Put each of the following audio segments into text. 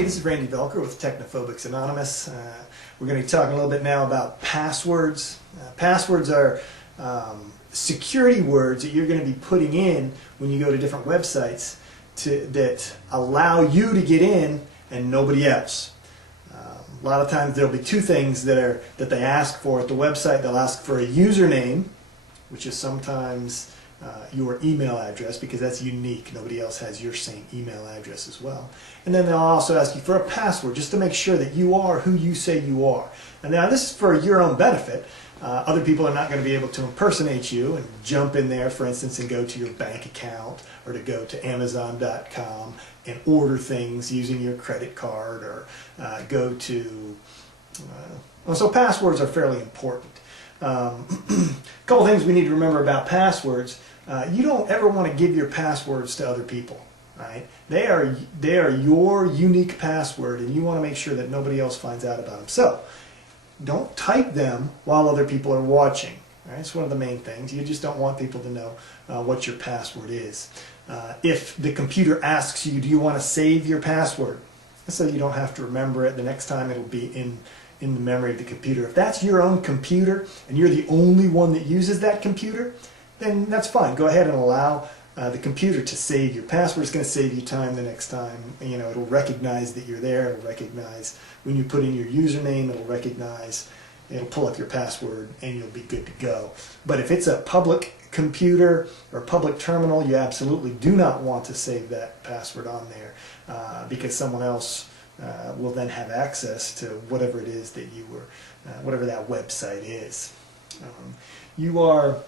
Hey, this is Randy Velker with Technophobics Anonymous. We're going to be talking a little bit now about passwords. Passwords are security words that you're going to be putting in when you go to different websites that allow you to get in and nobody else. A lot of times there'll be two things that they ask for at the website. They'll ask for a username, which is sometimes your email address, because that's unique. Nobody else has your same email address as well. And then they'll also ask you for a password, just to make sure that you are who you say you are. And now this is for your own benefit. Other people are not going to be able to impersonate you and jump in there, for instance, and go to your bank account or to go to Amazon.com and order things using your credit card, or go to... so passwords are fairly important. A couple things we need to remember about passwords. You don't ever want to give your passwords to other people. Right? They are your unique password, and you want to make sure that nobody else finds out about them. So don't type them while other people are watching. Right? It's one of the main things. You just don't want people to know what your password is. If the computer asks you, do you want to save your password? So you don't have to remember it. The next time it'll be in the memory of the computer. If that's your own computer and you're the only one that uses that computer, then that's fine. Go ahead and allow the computer to save your password. It's going to save you time the next time. You know, it'll recognize that you're there. It'll recognize when you put in your username. It'll pull up your password, and you'll be good to go. But if it's a public computer or public terminal, you absolutely do not want to save that password on there, because someone else will then have access to whatever it is that whatever that website is. You want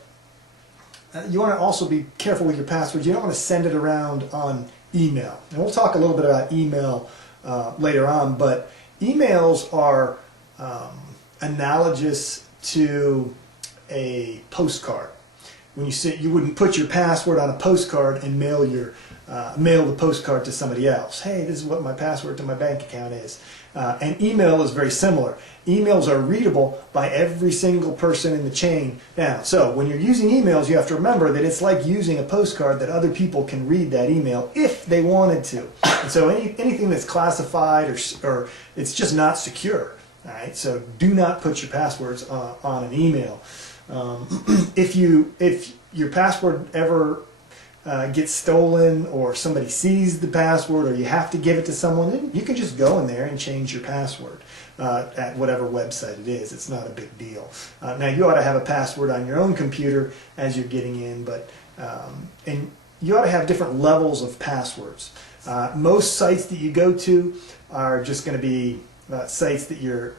to also be careful with your passwords. You don't want to send it around on email. And we'll talk a little bit about email later on, but emails are analogous to a postcard. When you wouldn't put your password on a postcard and mail the postcard to somebody else. Hey, this is what my password to my bank account is. And email is very similar. Emails are readable by every single person in the chain. Now, so when you're using emails, you have to remember that it's like using a postcard, that other people can read that email if they wanted to. And so anything that's classified or it's just not secure. All right, so do not put your passwords on an email. If your password ever gets stolen, or somebody sees the password, or you have to give it to someone, then you can just go in there and change your password at whatever website it is. It's not a big deal. Now, you ought to have a password on your own computer as you're getting in, and you ought to have different levels of passwords. Most sites that you go to are just going to be sites that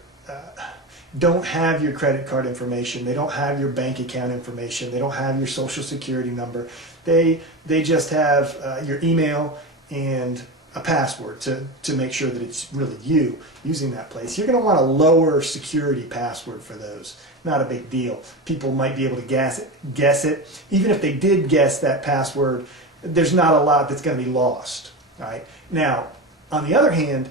don't have your credit card information. They don't have your bank account information. They don't have your social security number. They just have your email and a password to make sure that it's really you using that place. You're going to want a lower security password for those. Not a big deal. People might be able to guess it. Even if they did guess that password, there's not a lot that's going to be lost. Right? Now, on the other hand,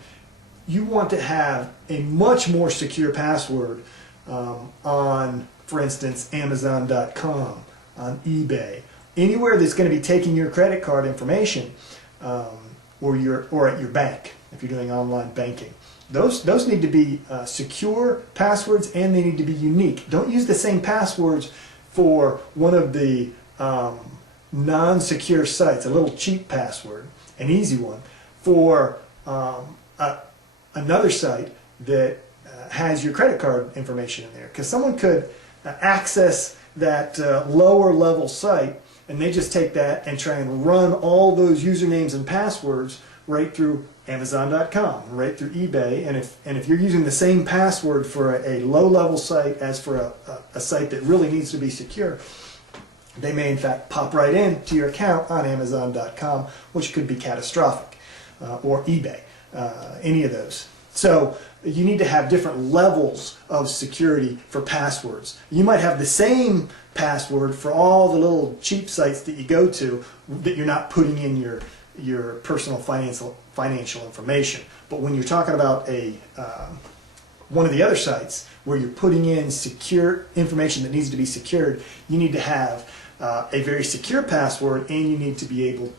you want to have a much more secure password on, for instance, Amazon.com, on eBay, anywhere that's going to be taking your credit card information, or at your bank if you're doing online banking. Those need to be secure passwords, and they need to be unique. Don't use the same passwords for one of the non-secure sites, a little cheap password, an easy one, for another site that has your credit card information in there, because someone could access that lower level site, and they just take that and try and run all those usernames and passwords right through Amazon.com, right through eBay. And if you're using the same password for a low level site as for a site that really needs to be secure, they may in fact pop right into your account on Amazon.com, which could be catastrophic, or eBay. Any of those. So you need to have different levels of security for passwords. You might have the same password for all the little cheap sites that you go to that you're not putting in your personal financial information. But when you're talking about one of the other sites where you're putting in secure information that needs to be secured, you need to have a very secure password, and you need to be able,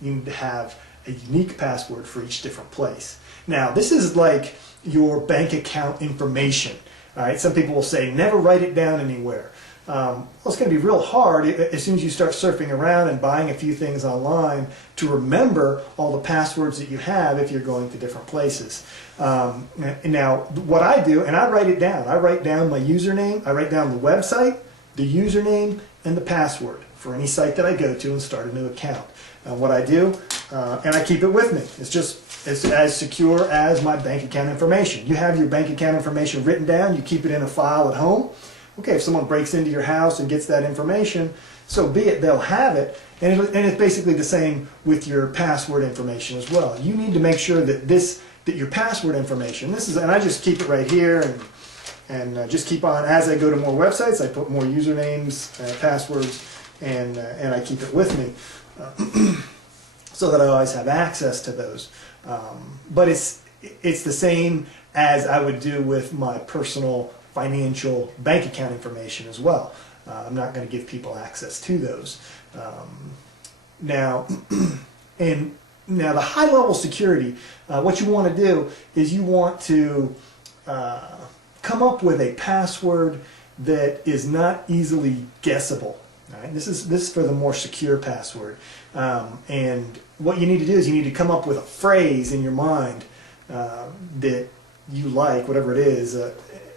you need to have a unique password for each different place. Now, this is like your bank account information. All right, some people will say never write it down anywhere. Well, it's going to be real hard as soon as you start surfing around and buying a few things online to remember all the passwords that you have if you're going to different places. Now, what I do, and I write it down. I write down my username, I write down the website, the username, and the password for any site that I go to and start a new account. What I do, and I keep it with me. It's just it's as secure as my bank account information. You have your bank account information written down, you keep it in a file at home. Okay, if someone breaks into your house and gets that information, so be it, they'll have it. And it's basically the same with your password information as well. You need to make sure that that your password information, and I just keep it right here and just keep on, as I go to more websites, I put more usernames, passwords, and I keep it with me so that I always have access to those. But it's the same as I would do with my personal financial bank account information as well. I'm not going to give people access to those. Now the high level security, what you want to do is you want to come up with a password that is not easily guessable. All right? This is for the more secure password. And what you need to do is you need to come up with a phrase in your mind that you like, whatever it is.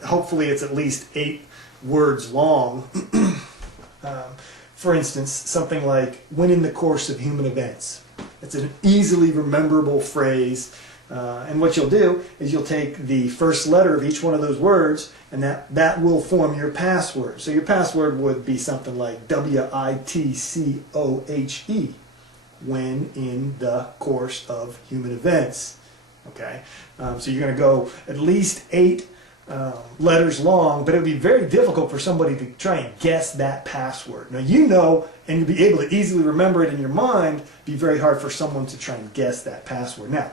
Hopefully it's at least 8 words long. For instance, something like, when in the course of human events. It's an easily rememberable phrase. And what you'll do is you'll take the first letter of each one of those words, and that will form your password. So your password would be something like WITCOHE, when in the course of human events. Okay, so you're going to go at least 8 letters long, but it would be very difficult for somebody to try and guess that password. Now you know, and you'll be able to easily remember it in your mind. It'd be very hard for someone to try and guess that password. Now,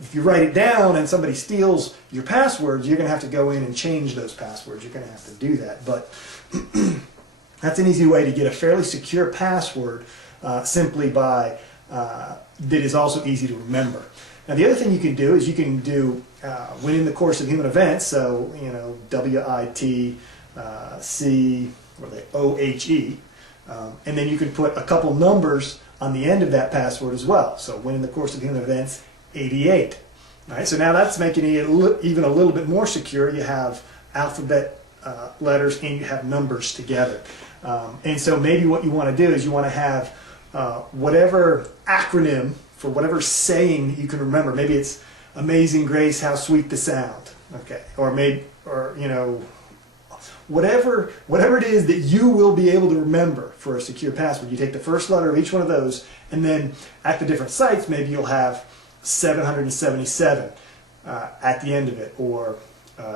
if you write it down and somebody steals your passwords, you're going to have to go in and change those passwords. You're going to have to do that. But that's an easy way to get a fairly secure password simply by that is also easy to remember. Now the other thing you can do is you can do when in the course of human events, so WITCOHE, and then you can put a couple numbers on the end of that password as well. So when in the course of human events, 88. All right, so now that's making it even a little bit more secure. You have alphabet letters and you have numbers together. And so maybe what you want to do is you want to have whatever acronym for whatever saying that you can remember. Maybe it's Amazing Grace, how sweet the sound. Okay, or whatever it is that you will be able to remember for a secure password. You take the first letter of each one of those, and then at the different sites, maybe you'll have 777 at the end of it, or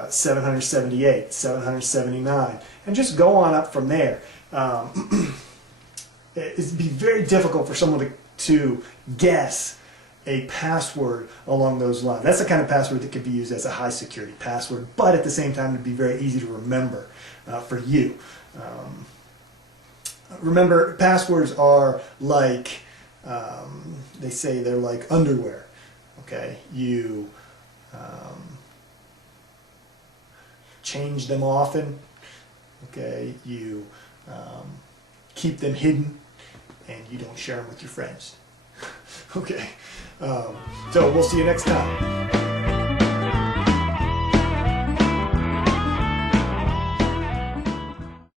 778, 779, and just go on up from there. It'd be very difficult for someone to guess a password along those lines. That's the kind of password that could be used as a high security password, but at the same time it'd be very easy to remember for you. Remember, passwords are like, they say they're like underwear. Okay, you change them often. Okay, you keep them hidden, and you don't share them with your friends. Okay, so we'll see you next time.